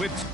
with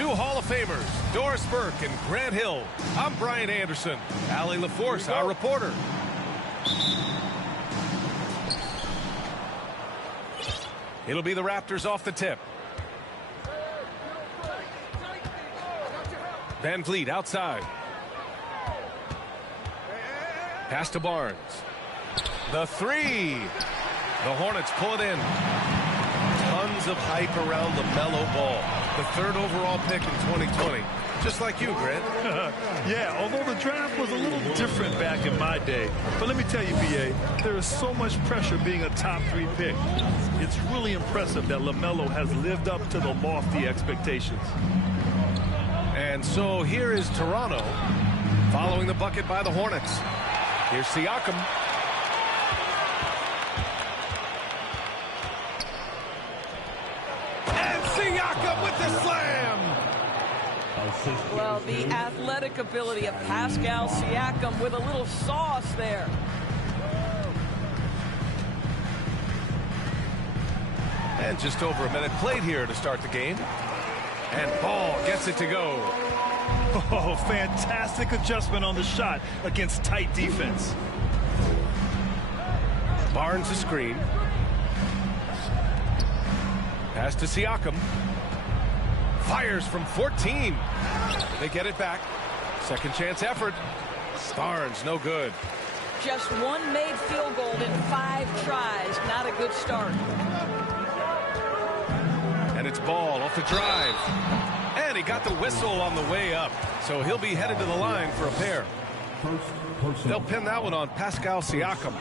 two Hall of Famers, Doris Burke and Grant Hill. I'm Brian Anderson. Allie LaForce, our reporter. It'll be the Raptors off the tip. Van Vliet outside. Pass to Barnes. The three. The Hornets pull it in. Tons of hype around LaMelo Ball. The third overall pick in 2020. Just like you, Grant. Yeah, although the draft was a little different back in my day. But let me tell you, B.A., there is so much pressure being a top 3 pick. It's really impressive that LaMelo has lived up to the lofty expectations. And so here is Toronto following the bucket by the Hornets. Here's Siakam. And Siakam with the slam. Well, the athletic ability of Pascal Siakam with a little sauce there. And just over a minute played here to start the game. And Ball gets it to go. Oh, fantastic adjustment on the shot against tight defense. Barnes a screen. Pass to Siakam. Fires from 14. They get it back. Second chance effort. Barnes, no good. Just one made field goal in 5 tries. Not a good start. And it's Ball off the drive. And he got the whistle on the way up. So he'll be headed to the line for a pair. They'll pin that one on Pascal Siakam.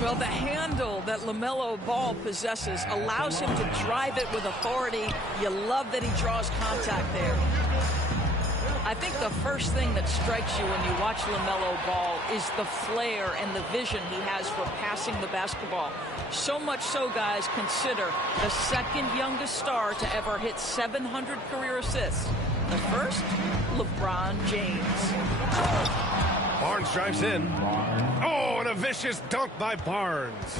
Well, the handle that LaMelo Ball possesses allows him to drive it with authority. You love that he draws contact there. I think the first thing that strikes you when you watch LaMelo Ball is the flair and the vision he has for passing the basketball. So much so, guys, consider the second youngest star to ever hit 700 career assists. The first, LeBron James. Barnes drives in. Oh, and a vicious dunk by Barnes.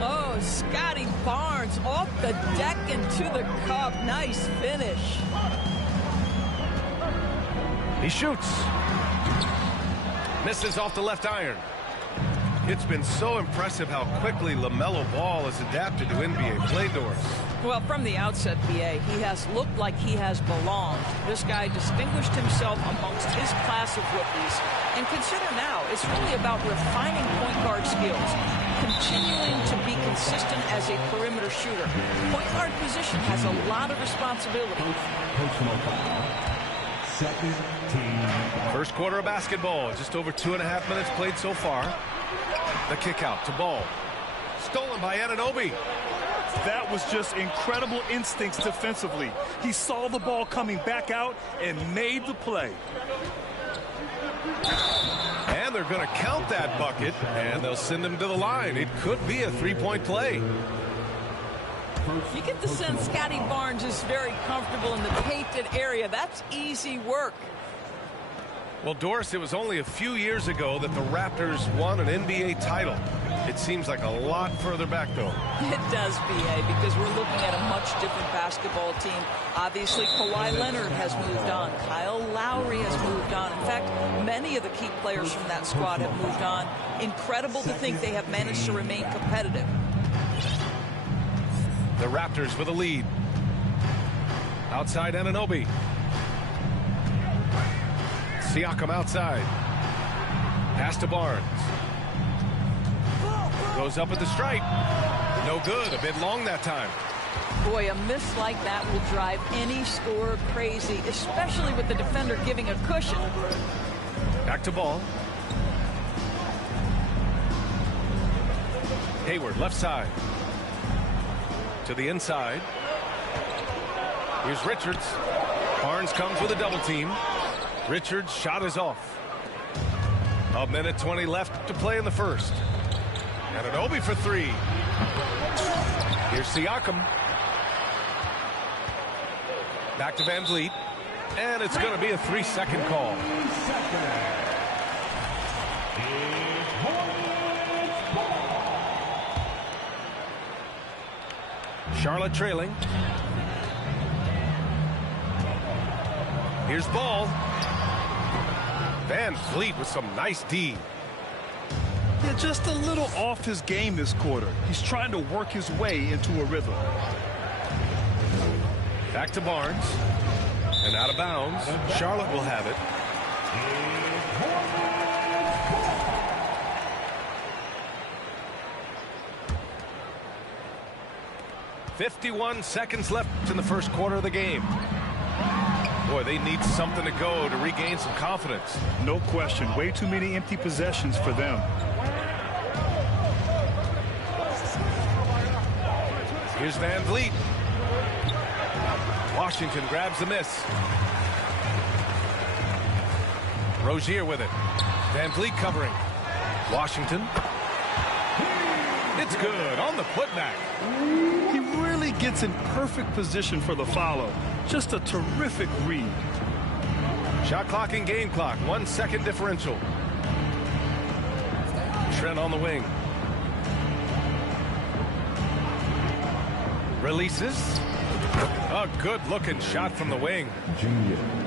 Oh, Scotty Barnes off the deck and to the cup. Nice finish. He shoots. Misses off the left iron. It's been so impressive how quickly LaMelo Ball has adapted to NBA play, Doris. Well, from the outset, B.A., he has looked like he has belonged. This guy distinguished himself amongst his class of rookies. And consider now, it's really about refining point guard skills, continuing to be consistent as a perimeter shooter. Point guard position has a lot of responsibility. First quarter of basketball, just over 2.5 minutes played so far. The kick out to Ball. Stolen by Anunoby. That was just incredible instincts defensively. He saw the ball coming back out and made the play. And they're going to count that bucket, and they'll send him to the line. It could be a three-point play. You get the sense Scotty Barnes is very comfortable in the painted area. That's easy work. Well, Doris, it was only a few years ago that the Raptors won an NBA title. It seems like a lot further back, though. It does, B.A., because we're looking at a much different basketball team. Obviously, Kawhi Leonard has moved on. Kyle Lowry has moved on. In fact, many of the key players from that squad have moved on. Incredible to think they have managed to remain competitive. The Raptors with a lead. Outside Anunoby. Siakam outside. Pass to Barnes. Goes up at the stripe. No good. A bit long that time. Boy, a miss like that will drive any scorer crazy, especially with the defender giving a cushion. Back to Ball. Hayward, left side. To the inside. Here's Richards. Barnes comes with a double team. Richards' shot is off. A minute 20 left to play in the first. Anunoby for three. Here's Siakam. Back to Van Vliet. And it's going to be a 3-second call. Charlotte trailing. Here's Ball. Van Vliet with some nice D. Yeah, just a little off his game this quarter. He's trying to work his way into a rhythm. Back to Barnes. And out of bounds. Charlotte will have it. .51 seconds left in the first quarter of the game. Boy, they need something to go to regain some confidence. No question. Way too many empty possessions for them. Here's Van Vliet. Washington grabs the miss. Rozier with it. Van Vliet covering. Washington. It's good on the putback. He really gets in perfect position for the follow. Just a terrific read. Shot clock and game clock. 1 second differential. Trent on the wing. Releases. A good-looking shot from the wing.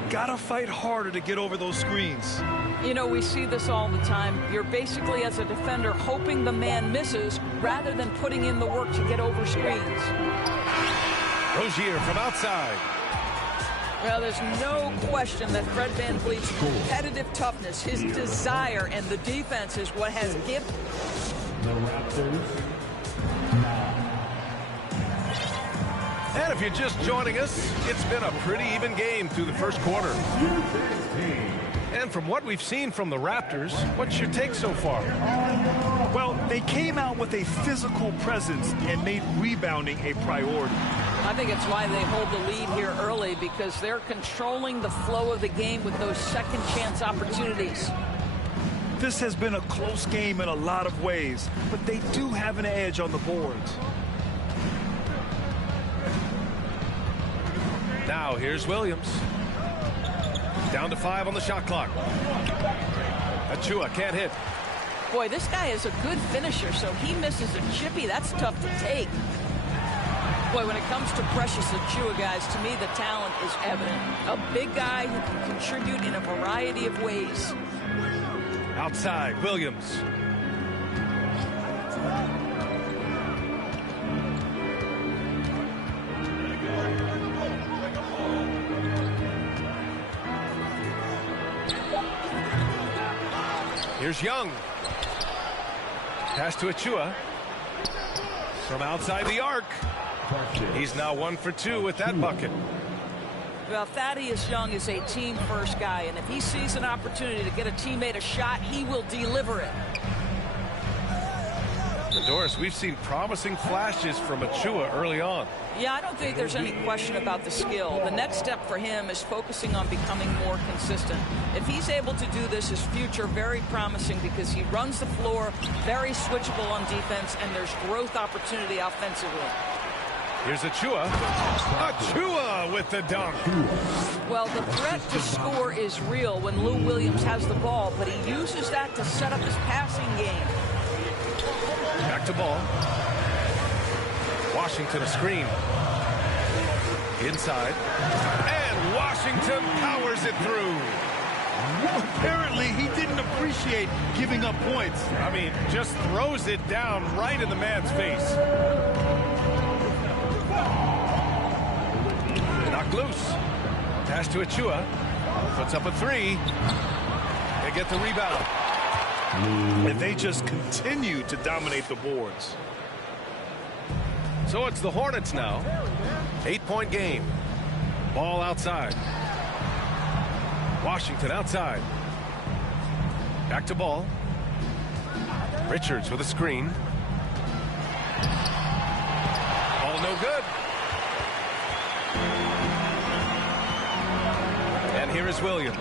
Gotta fight harder to get over those screens. You know, we see this all the time. You're basically, as a defender, hoping the man misses rather than putting in the work to get over screens. Rozier from outside. Well, there's no question that Fred Van Vliet's competitive toughness, his desire, and the defense is what has given the Raptors. And if you're just joining us, it's been a pretty even game through the first quarter. And from what we've seen from the Raptors, what's your take so far? Well, they came out with a physical presence and made rebounding a priority. I think it's why they hold the lead here early, because they're controlling the flow of the game with those second chance opportunities. This has been a close game in a lot of ways, but they do have an edge on the boards. Now here's Williams. Down to 5 on the shot clock. Achua can't hit. Boy, this guy is a good finisher, so he misses a chippy. That's tough to take. Boy, when it comes to Precious Achua, guys, to me the talent is evident. A big guy who can contribute in a variety of ways. Outside, Williams. Here's Young. Pass to Achua. From outside the arc. He's now 1 for 2 with that bucket. Well, Thaddeus Young is a team-first guy, and if he sees an opportunity to get a teammate a shot, he will deliver it. Doris, we've seen promising flashes from Achua early on. Yeah, I don't think there's any question about the skill. The next step for him is focusing on becoming more consistent. If he's able to do this, his future very promising, because he runs the floor, very switchable on defense, and there's growth opportunity offensively. Here's Achua. Achua with the dunk. Well, the threat to score is real when Lou Williams has the ball, but he uses that to set up his passing game. Back to Ball. Washington a screen. Inside. And Washington powers it through. Apparently, he didn't appreciate giving up points. I mean, just throws it down right in the man's face. Knocked loose. Pass to Achua. Puts up a 3. They get the rebound. And they just continue to dominate the boards. So it's the Hornets now. 8-point game. Ball outside. Washington outside. Back to ball. Richards with a screen. Ball no good. And here is Williams.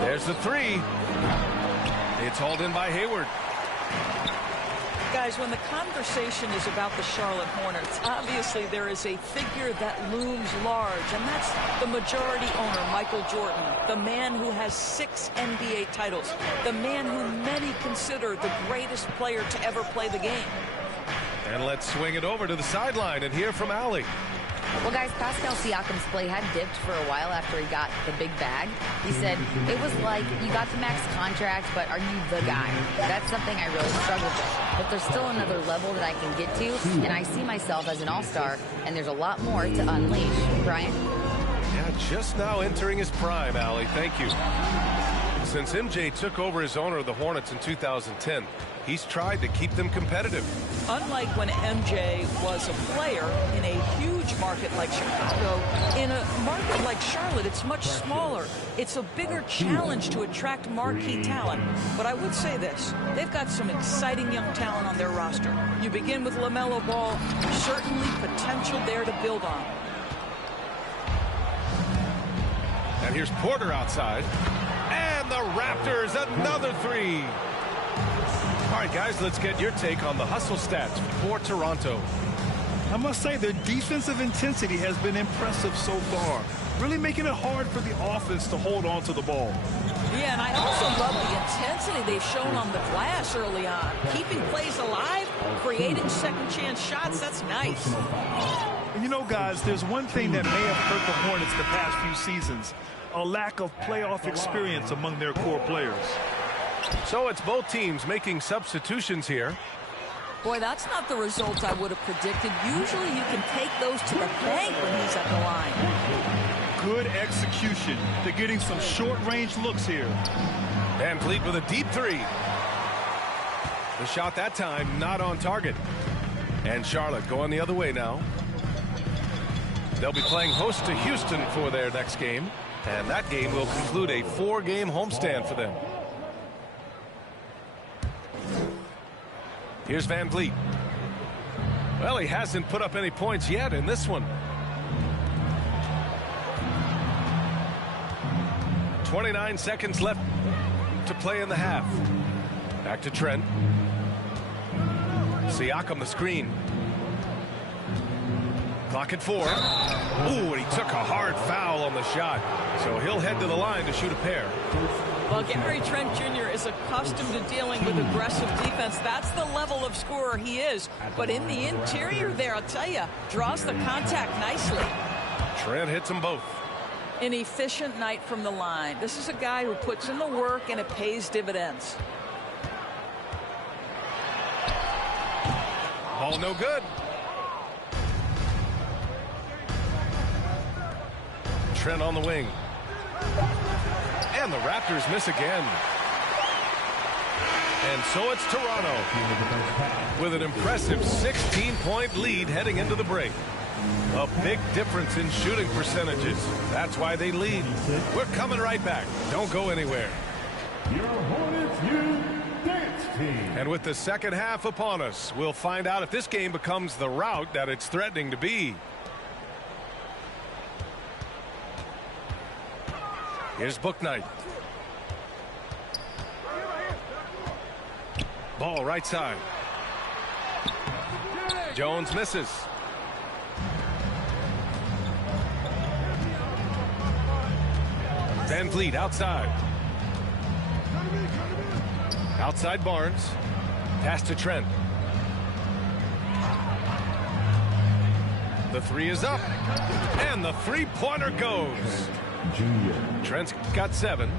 There's the three. It's hauled in by Hayward. Guys, when the conversation is about the Charlotte Hornets, obviously there is a figure that looms large, and that's the majority owner, Michael Jordan, the man who has 6 NBA titles, the man who many consider the greatest player to ever play the game. And let's swing it over to the sideline and hear from Allie. Well, guys, Pascal Siakam's play had dipped for a while after he got the big bag. He said, it was like, you got the max contract, but are you the guy? That's something I really struggled with. But there's still another level that I can get to, and I see myself as an all-star, and there's a lot more to unleash. Brian? Yeah, just now entering his prime, Allie. Thank you. Since MJ took over as owner of the Hornets in 2010, he's tried to keep them competitive. Unlike when MJ was a player in a huge market like Chicago, in a market like Charlotte, it's much smaller. It's a bigger challenge to attract marquee talent. But I would say this, they've got some exciting young talent on their roster. You begin with LaMelo Ball, certainly potential there to build on. And here's Porter outside. And the Raptors, another three. All right, guys, let's get your take on the hustle stats for Toronto. I must say their defensive intensity has been impressive so far, really making it hard for the offense to hold on to the ball. Yeah, and I also love the intensity they've shown on the glass early on. Keeping plays alive, creating second-chance shots, that's nice. And you know, guys, there's one thing that may have hurt the Hornets the past few seasons, a lack of playoff experience among their core players. So it's both teams making substitutions here. Boy, that's not the result I would have predicted. Usually you can take those to the bank when he's at the line. Good execution. They're getting some short-range looks here. VanVleet with a deep three. The shot that time not on target. And Charlotte going the other way now. They'll be playing host to Houston for their next game. And that game will conclude a 4-game homestand for them. Here's VanVleet. Well, he hasn't put up any points yet in this one. 29 seconds left to play in the half. Back to Trent. Siakam the screen. Clock at 4. Ooh, and he took a hard foul on the shot. So he'll head to the line to shoot a pair. Well, Gary Trent Jr. is accustomed to dealing with aggressive defense. That's the level of scorer he is. But in the interior there, I'll tell you, draws the contact nicely. Trent hits them both. An efficient night from the line. This is a guy who puts in the work and it pays dividends. Ball no good. Trent on the wing. And the Raptors miss again. And so it's Toronto with an impressive 16-point lead heading into the break. A big difference in shooting percentages. That's why they lead. We're coming right back. Don't go anywhere. Your Hornets Youth Dance Team. And with the second half upon us, we'll find out if this game becomes the rout that it's threatening to be. Here's Bouknight. Ball right side. Jones misses. VanVleet outside. Outside Barnes. Pass to Trent. The three is up. And the three-pointer goes. Junior. Trent's got 7.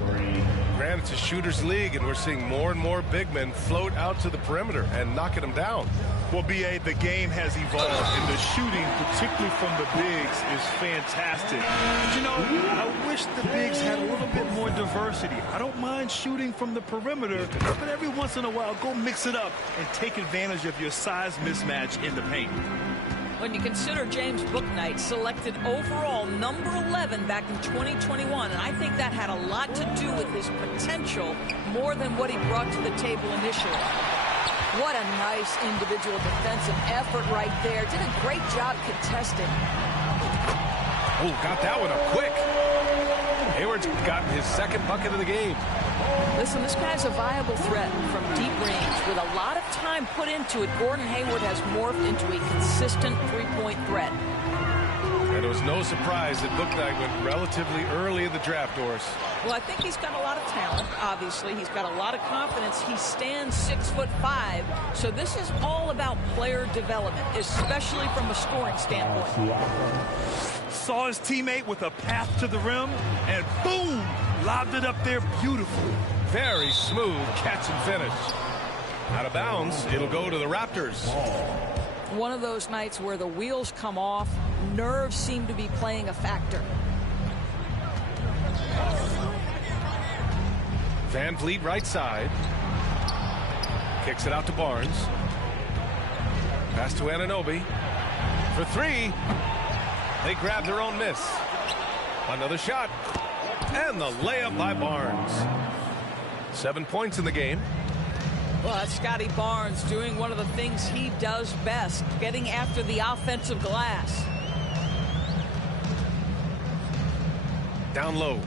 Granted, it's a shooter's league, and we're seeing more and more big men float out to the perimeter and knocking them down. Well, B.A., the game has evolved, and the shooting, particularly from the bigs, is fantastic. But, you know, I wish the bigs had a little bit more diversity. I don't mind shooting from the perimeter, but every once in a while, go mix it up and take advantage of your size mismatch in the paint. When you consider James Bouknight selected overall number 11 back in 2021, and I think that had a lot to do with his potential more than what he brought to the table initially. What a nice individual defensive effort right there. Did a great job contesting. Oh, got that one up quick. Hayward's got his second bucket of the game. Listen, this guy's a viable threat from deep range. With a lot of time put into it, Gordon Hayward has morphed into a consistent three-point threat. And it was no surprise that Bouknight went relatively early in the draft, Doris. Well, I think he's got a lot of talent, obviously. He's got a lot of confidence. He stands 6'5", so this is all about player development, especially from a scoring standpoint. Saw his teammate with a path to the rim, and boom, lobbed it up there beautifully. Very smooth catch and finish. Out of bounds, it'll go to the Raptors. One of those nights where the wheels come off, nerves seem to be playing a factor. Van Vliet right side. Kicks it out to Barnes. Pass to Anunoby. For three. They grab their own miss. Another shot. And the layup by Barnes. 7 points in the game. Well, that's Scotty Barnes doing one of the things he does best, getting after the offensive glass. Down low.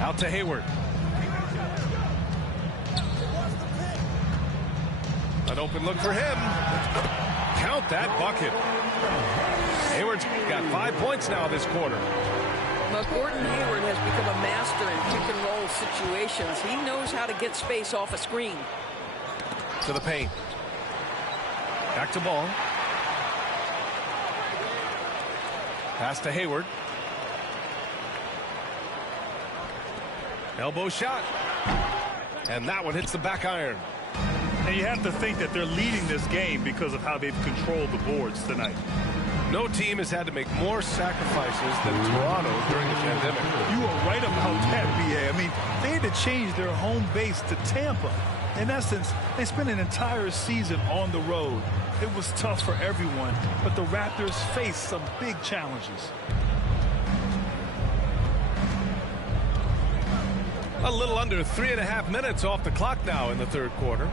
Out to Hayward. An open look for him. Count that bucket. Hayward's got 5 points now this quarter. Well, Gordon Hayward has become a master in pick-and-roll situations. He knows how to get space off a screen. To the paint. Back to ball. Pass to Hayward. Elbow shot. And that one hits the back iron. And you have to think that they're leading this game because of how they've controlled the boards tonight. No team has had to make more sacrifices than Toronto during the pandemic. You are right about that, B.A. I mean, they had to change their home base to Tampa. In essence, they spent an entire season on the road. It was tough for everyone, but the Raptors faced some big challenges. A little under 3.5 minutes off the clock now in the third quarter.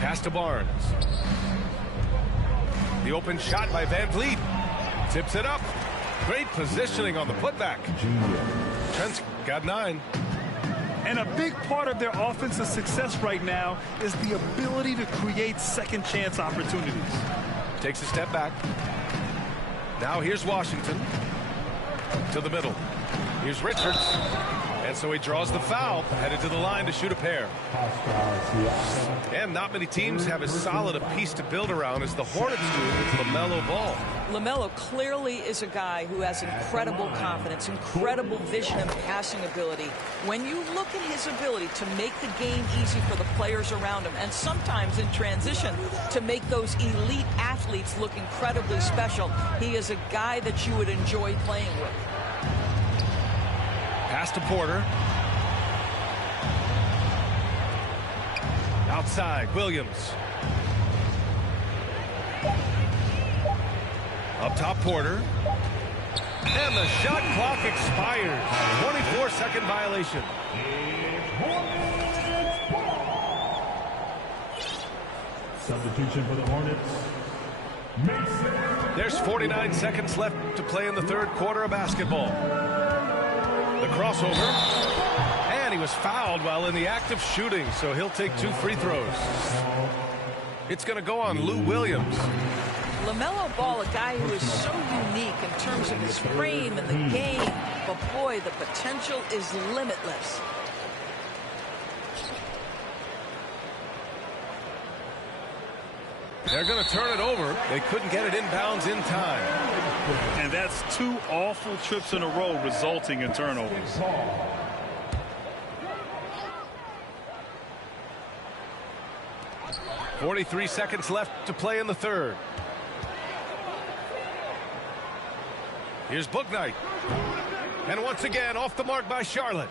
Pass to Barnes. The open shot by Van Vliet. Tips it up. Great positioning on the putback. Trent's got 9. And a big part of their offensive success right now is the ability to create second chance opportunities. Takes a step back. Now here's Washington. To the middle. Here's Richards. And so he draws the foul, headed to the line to shoot a pair. And not many teams have as solid a piece to build around as the Hornets do with LaMelo Ball. LaMelo clearly is a guy who has incredible confidence, incredible vision and passing ability. When you look at his ability to make the game easy for the players around him, and sometimes in transition to make those elite athletes look incredibly special, he is a guy that you would enjoy playing with. Pass to Porter. Outside, Williams. Up top, Porter. And the shot clock expires. 24-second violation. Substitution for the Hornets. There's 49 seconds left to play in the third quarter of basketball. The crossover. And he was fouled while in the act of shooting, so he'll take 2 free throws. It's going to go on Lou Williams. LaMelo Ball, a guy who is so unique in terms of his frame and the game, but boy, the potential is limitless. They're going to turn it over. They couldn't get it inbounds in time. And that's 2 awful trips in a row resulting in turnovers. 43 seconds left to play in the third. Here's Bouknight. And once again, off the mark by Charlotte.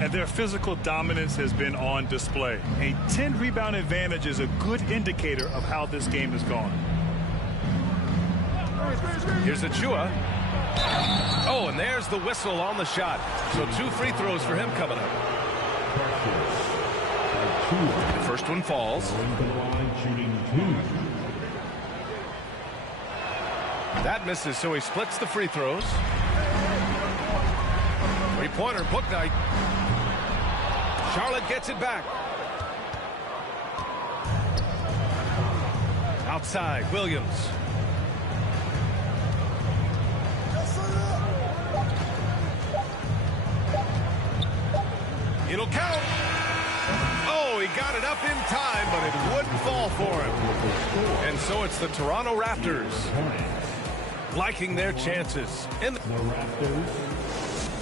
And their physical dominance has been on display. A 10-rebound advantage is a good indicator of how this game has gone. Here's Achiuwa. Oh, and there's the whistle on the shot. So 2 free throws for him coming up. The first one falls. That misses, so he splits the free throws. Three-pointer, Bouknight. Charlotte gets it back. Outside, Williams. It'll count. Oh, he got it up in time, but it wouldn't fall for him. And so it's the Toronto Raptors liking their chances. In the Raptors,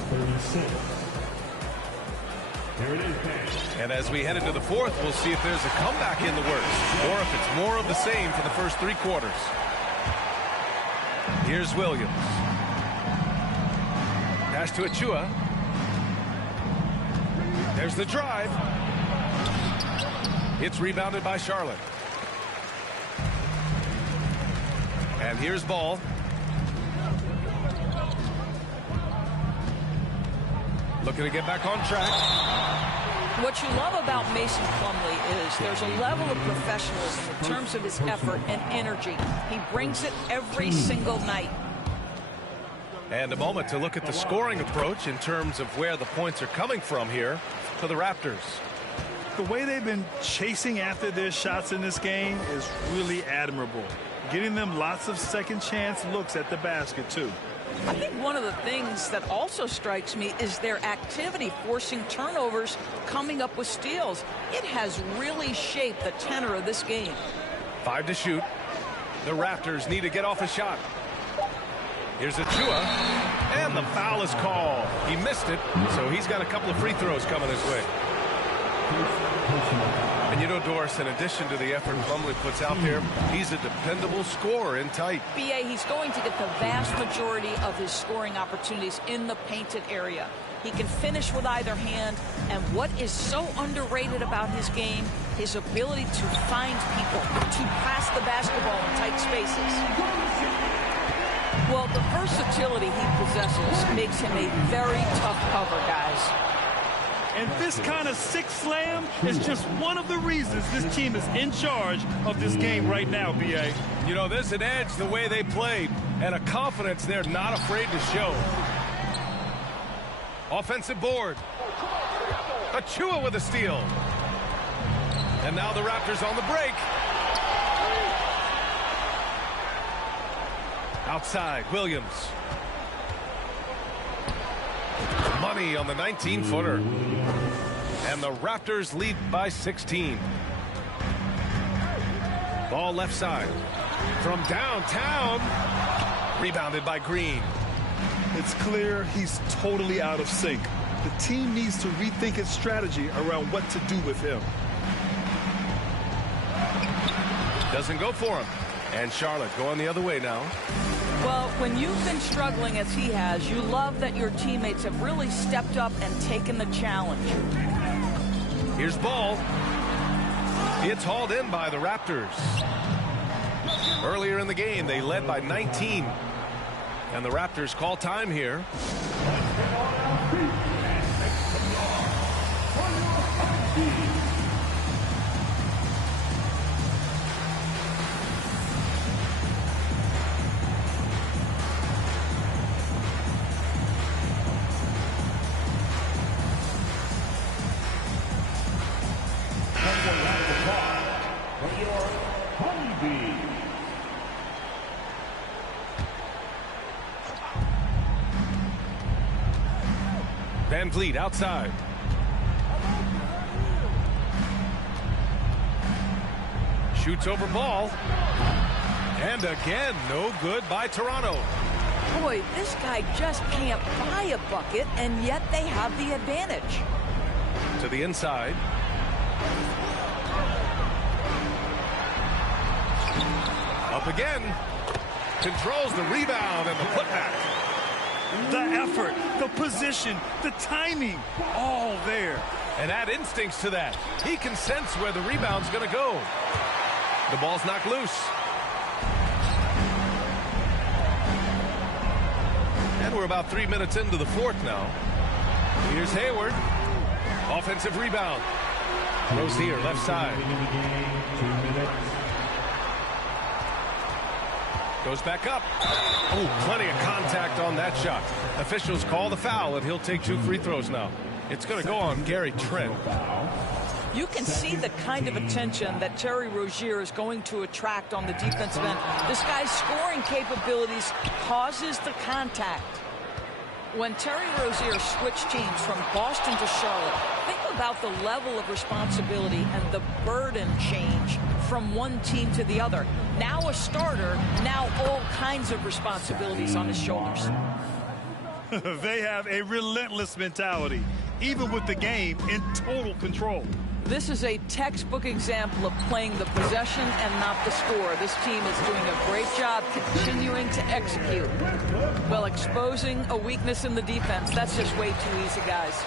36. Here it is, and as we head into the fourth, we'll see if there's a comeback in the works or if it's more of the same for the first 3 quarters. Here's Williams. Pass to Achiuwa. There's the drive. It's rebounded by Charlotte. And here's Ball. Looking to get back on track. What you love about Mason Plumlee is there's a level of professionalism in terms of his effort and energy. He brings it every single night. And a moment to look at the scoring approach in terms of where the points are coming from here for the Raptors. The way they've been chasing after their shots in this game is really admirable. Getting them lots of second chance looks at the basket, too. I think one of the things that also strikes me is their activity forcing turnovers, coming up with steals. It has really shaped the tenor of this game. 5 to shoot. The Raptors need to get off a shot. Here's Achiuwa, and the foul is called. He missed it, so he's got a couple of free throws coming his way. And you know, Doris, in addition to the effort Plumlee puts out there, he's a dependable scorer in tight. B.A., he's going to get the vast majority of his scoring opportunities in the painted area. He can finish with either hand, and what is so underrated about his game, his ability to find people, to pass the basketball in tight spaces. Well, the versatility he possesses makes him a very tough cover, guys. And this kind of six slam is just one of the reasons this team is in charge of this game right now, B.A. You know, there's an edge the way they played and a confidence they're not afraid to show. Offensive board. Achiuwa with a steal. And now the Raptors on the break. Outside, Williams. Money on the 19-footer. And the Raptors lead by 16. Ball left side. From downtown. Rebounded by Green. It's clear he's totally out of sync. The team needs to rethink its strategy around what to do with him. Doesn't go for him. And Charlotte going the other way now. Well, when you've been struggling as he has, you love that your teammates have really stepped up and taken the challenge. Here's Ball. It's hauled in by the Raptors. Earlier in the game, they led by 19. And the Raptors call time here. Van Vliet outside. Shoots over Ball. And again, no good by Toronto. Boy, this guy just can't buy a bucket, and yet they have the advantage. To the inside. Up again. Controls the rebound and the putback. The effort, the position, the timing, all there. And add instincts to that. He can sense where the rebound's going to go. The ball's knocked loose. And we're about 3 minutes into the fourth now. Here's Hayward. Offensive rebound. Rozier, left side. Goes back up. Oh, plenty of contact on that shot. Officials call the foul, and he'll take 2 free throws now. It's going to go on Gary Trent. You can see the kind of attention that Terry Rozier is going to attract on the defensive end. This guy's scoring capabilities causes the contact. When Terry Rozier switched teams from Boston to Charlotte, think about the level of responsibility and the burden change from one team to the other. Now a starter, now all kinds of responsibilities on his shoulders. They have a relentless mentality, even with the game in total control. This is a textbook example of playing the possession and not the score. This team is doing a great job continuing to execute. Well, exposing a weakness in the defense, that's just way too easy, guys.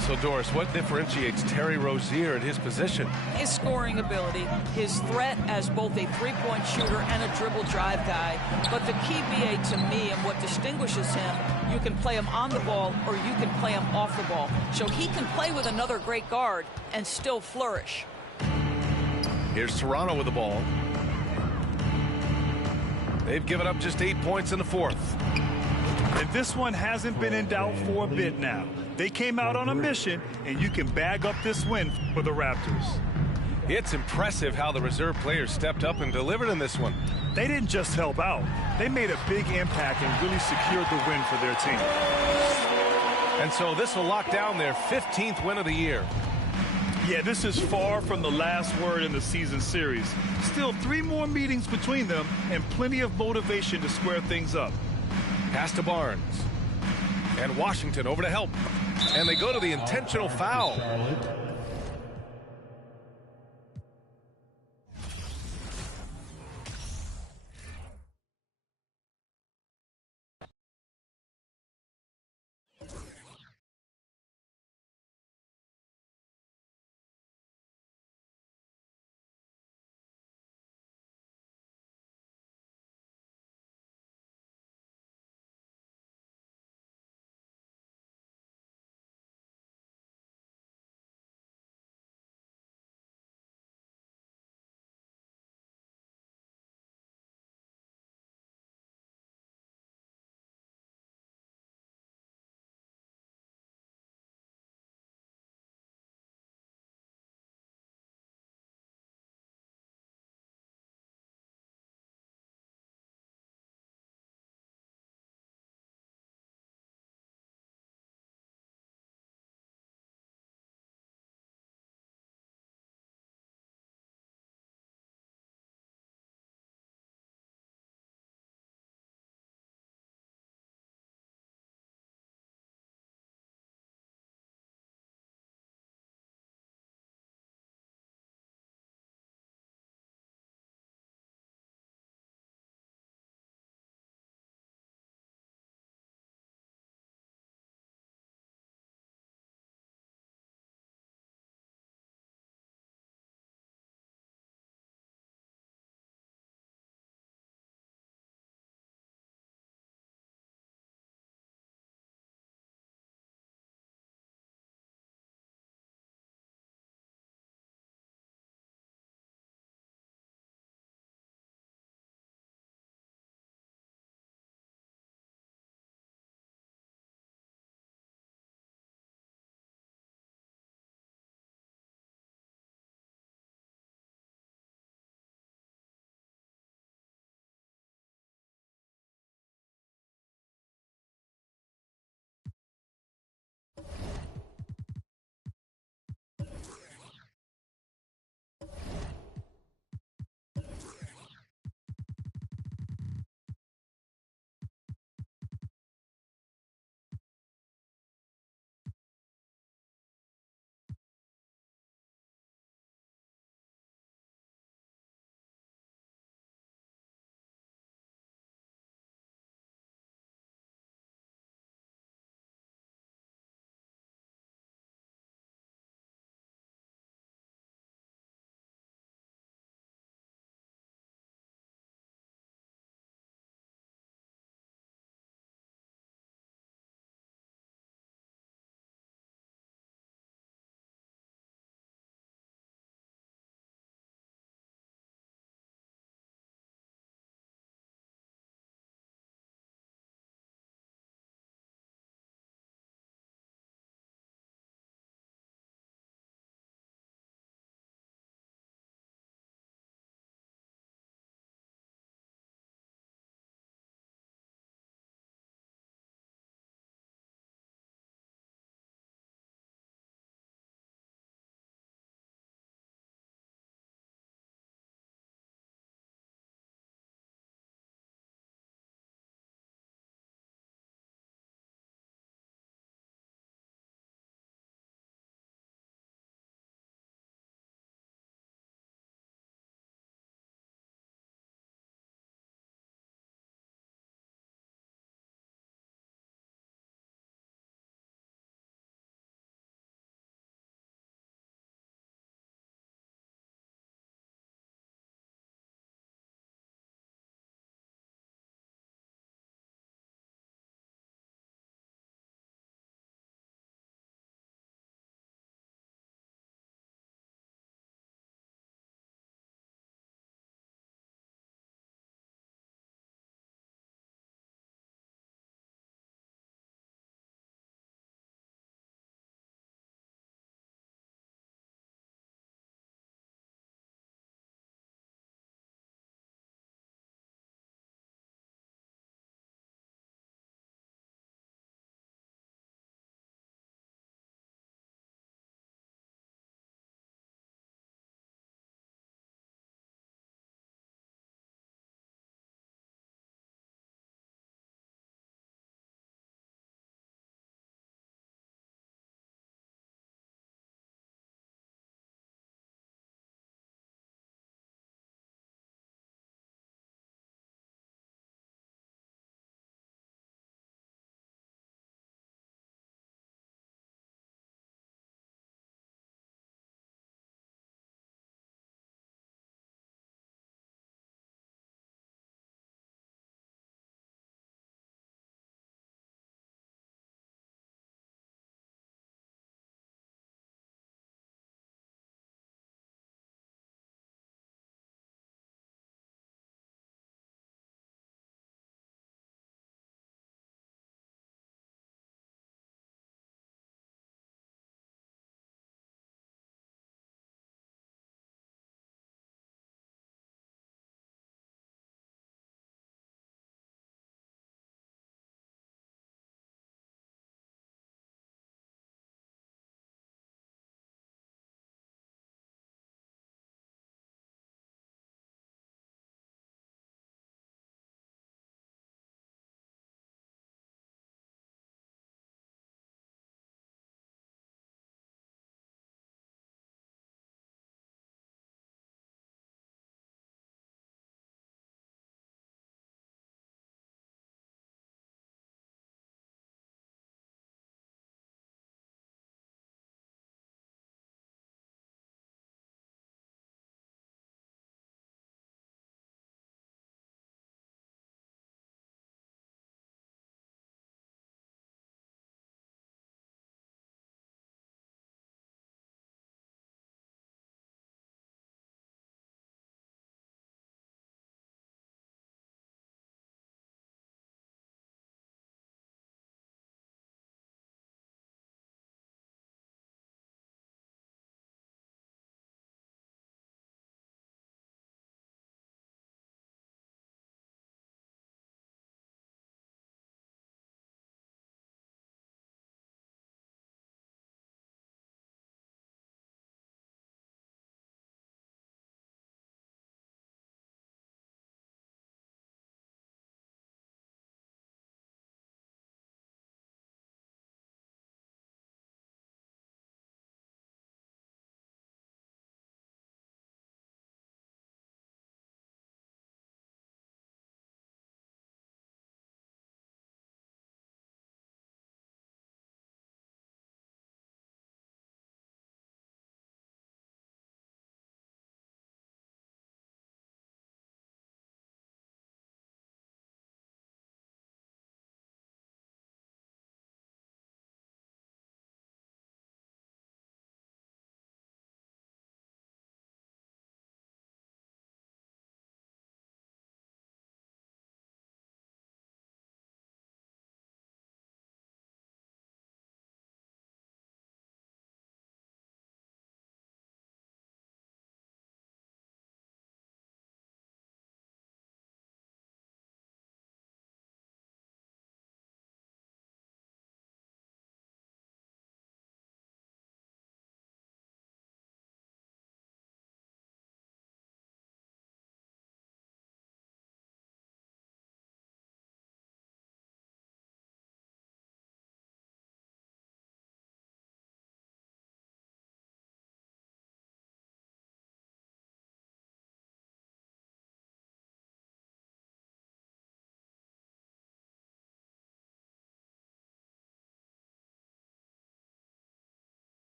So, Doris, what differentiates Terry Rozier at his position? His scoring ability, his threat as both a three-point shooter and a dribble drive guy. But the key, BA, to me, and what distinguishes him, you can play him on the ball or you can play him off the ball. So he can play with another great guard and still flourish. Here's Toronto with the ball. They've given up just 8 points in the fourth. And this one hasn't been in doubt for a bit now. They came out on a mission, and you can bag up this win for the Raptors. It's impressive how the reserve players stepped up and delivered in this one. They didn't just help out. They made a big impact and really secured the win for their team. And so this will lock down their 15th win of the year. Yeah, this is far from the last word in the season series. Still 3 more meetings between them and plenty of motivation to square things up. Pass to Barnes. And Washington over to help. And they go to the intentional foul.